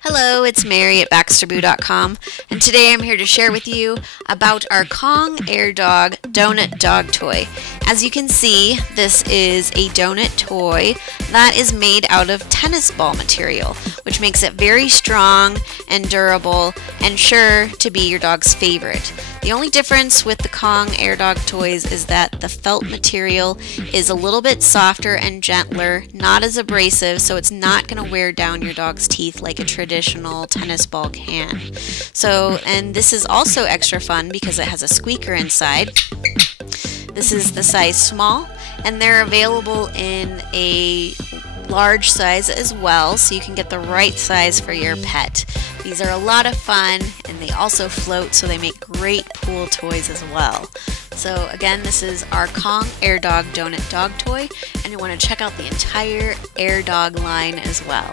Hello, it's Mary at BaxterBoo.com, and today I'm here to share with you about our Kong AirDog donut dog toy. As you can see, this is a donut toy that is made out of tennis ball material, which makes it very strong and durable and sure to be your dog's favorite. The only difference with the Kong AirDog toys is that the felt material is a little bit softer and gentler, not as abrasive, so it's not going to wear down your dog's teeth like a traditional tennis ball can. And this is also extra fun because it has a squeaker inside. This is the size small, and they're available in a large size as well, so you can get the right size for your pet. These are a lot of fun, and they also float, so they make great pool toys as well. So again, this is our Kong AirDog donut dog toy, and you want to check out the entire AirDog line as well.